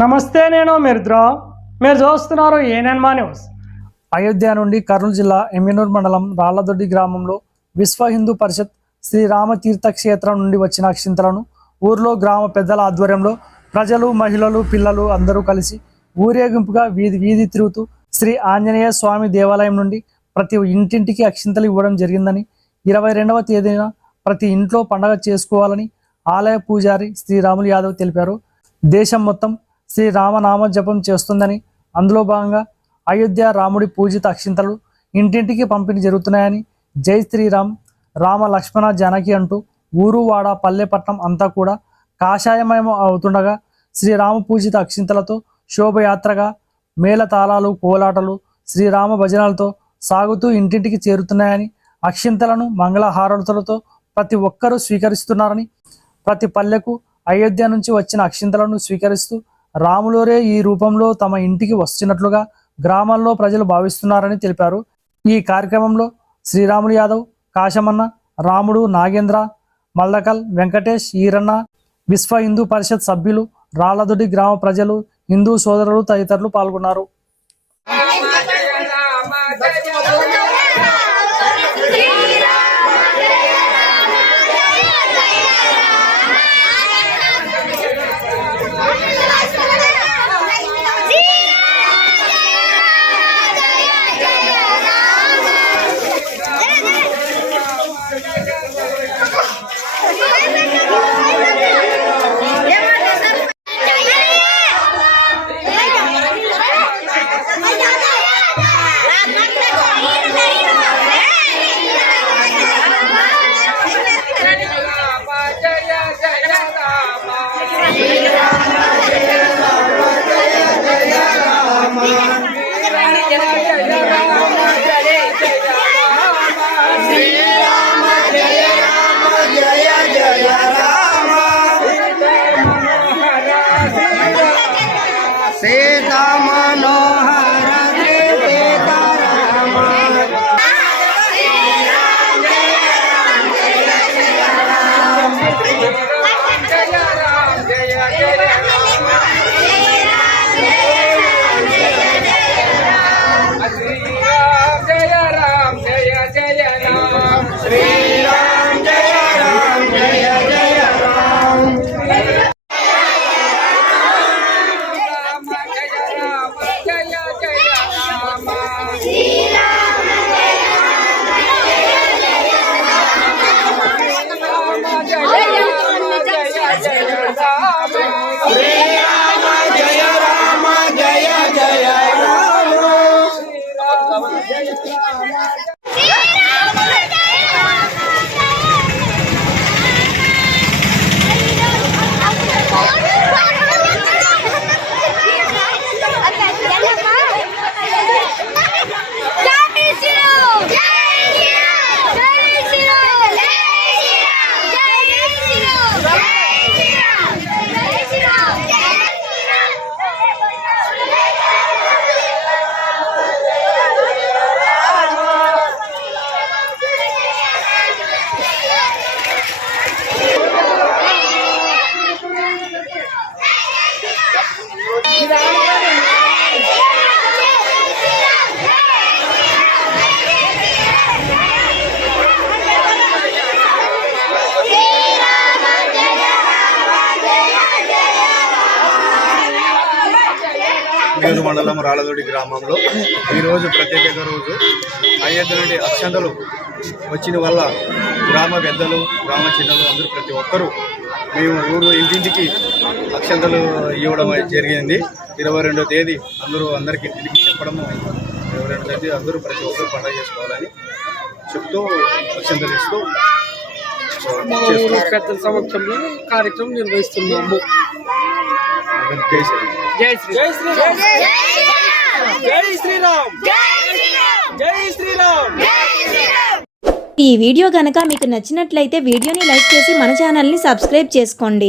నమస్తే నేను మిర్ద్రా. మీరు చూస్తున్నారు ఏనన్మా న్యూస్. అయోధ్య నుండి కర్నూలు జిల్లా ఎమ్మినూరు మండలం రాళ్ళదొడ్డి గ్రామంలో విశ్వ హిందూ పరిషత్ శ్రీ రామతీర్థ క్షేత్రం నుండి వచ్చిన అక్షింతలను ఊర్లో గ్రామ పెద్దల ఆధ్వర్యంలో ప్రజలు మహిళలు పిల్లలు అందరూ కలిసి ఊరేగింపుగా వీధి వీధి తిరుగుతూ శ్రీ ఆంజనేయ స్వామి దేవాలయం నుండి ప్రతి ఇంటింటికి అక్షింతలు ఇవ్వడం జరిగిందని ఇరవై రెండవ తేదీన ప్రతి ఇంట్లో పండగ చేసుకోవాలని ఆలయ పూజారి శ్రీరాములు యాదవ్ తెలిపారు. దేశం మొత్తం శ్రీరామనామ జపం చేస్తుందని అందులో భాగంగా అయోధ్య రాముడి పూజిత అక్షింతలు ఇంటింటికి పంపిణీ జరుగుతున్నాయని జై శ్రీరామ్ రామ లక్ష్మణ జానకి అంటూ ఊరు వాడ పల్లెపట్నం అంతా కూడా కాషాయమయం అవుతుండగా శ్రీరామ పూజిత అక్షింతలతో శోభయాత్రగా మేళతాళాలు కోలాటలు శ్రీరామ భజనలతో సాగుతూ ఇంటింటికి చేరుతున్నాయని అక్షింతలను మంగళహారతులతో ప్రతి ఒక్కరూ స్వీకరిస్తున్నారని ప్రతి పల్లెకు అయోధ్య నుంచి వచ్చిన అక్షింతలను స్వీకరిస్తూ రాములోరే ఈ రూపంలో తమ ఇంటికి వస్తున్నట్లుగా గ్రామాల్లో ప్రజలు భావిస్తున్నారని తెలిపారు. ఈ కార్యక్రమంలో శ్రీరాములు యాదవ్ కాశమన్న రాముడు నాగేంద్ర మల్లకల్ వెంకటేష్ ఈరన్న విశ్వ హిందూ పరిషత్ సభ్యులు రాళ్ళదొడ్డి గ్రామ ప్రజలు హిందూ సోదరులు తదితరులు పాల్గొన్నారు. సీతా మనోహర సీతారామ శ్రీరామ్ జయ రామ్ జయ జయ రామ్ శ్రీరామ జయ రామ. జయ జయ రామ నేరు మండలం రాళ్ళదొడి గ్రామంలో ఈరోజు ప్రత్యేక రోజు అయోధ్య నుండి అక్షంతలు వచ్చిన వల్ల గ్రామ పెద్దలు గ్రామ చిన్నలు అందరూ ప్రతి ఒక్కరూ మేము ఊరు ఇంటింటికి అక్షంతలు ఇవ్వడం జరిగింది ఇరవై రెండో తేదీ అందరూ అందరికీ తిరిగి చెప్పడము ఇరవై రెండో తేదీ అందరూ ప్రతి ఒక్కరు పండుగ చేసుకోవాలని చెప్తూ అక్షంతలు ఇస్తూ చేసుకుంటాం. పెద్దల సమక్షంలో కార్యక్రమం నిర్వహిస్తున్నాము జై శ్రీరామ్. జై శ్రీరామ్ జై శ్రీరామ్ జై శ్రీరామ్ ఈ వీడియో గనక మీకు నచ్చినట్లయితే వీడియోని లైక్ చేసి మన ఛానల్ని సబ్స్క్రైబ్ చేసుకోండి.